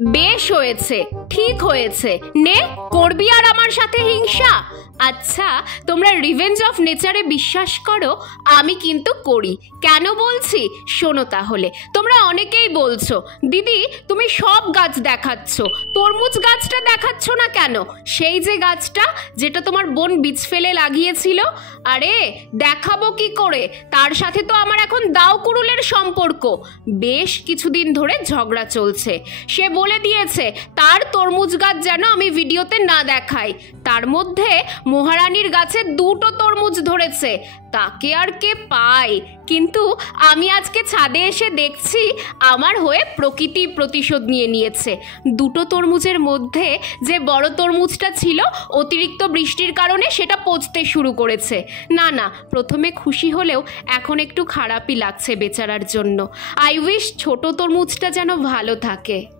বেশ হয়েছে, ঠিক হয়েছে। নে, করবি আর আমার সাথে হিংসা? আচ্ছা, তোমরা রিভেঞ্জ অফ নেচারে বিশ্বাস করো? আমি কিন্তু করি। কেন বলছি শোনো তাহলে। তোমরা অনেকেই বলছো, দিদি তুমি সব গাছ দেখাচ্ছ, তরমুজ গাছটা দেখাচ্ছ না কেন? সেই যে গাছটা যেটা তোমার বোন বীজ ফেলে লাগিয়েছিল। আরে দেখাবো কি করে? তার সাথে তো আমার এখন দাও কুড়ুলের সম্পর্ক। বেশ কিছুদিন ধরে ঝগড়া চলছে। সে বলে দিয়েছে তার তরমুজ গাছ যেন আমি ভিডিওতে না দেখাই। তার মধ্যে মহারানীর গাছে 2টো তরমুজ ধরেছে। তাকে আর কে পায়? কিন্তু আমি আজকে ছাদে এসে দেখছি আমার হয়ে প্রকৃতি প্রতিশোধ নিয়ে নিয়েছে। 2টো তরমুজের মধ্যে যে বড় তরমুজটা ছিল, অতিরিক্ত বৃষ্টির কারণে সেটা পচতে শুরু করেছে। না না, প্রথমে খুশি হলেও এখন একটু খারাপই লাগছে বেচারার জন্য। আই উইশ ছোট তরমুজটা যেন ভালো থাকে।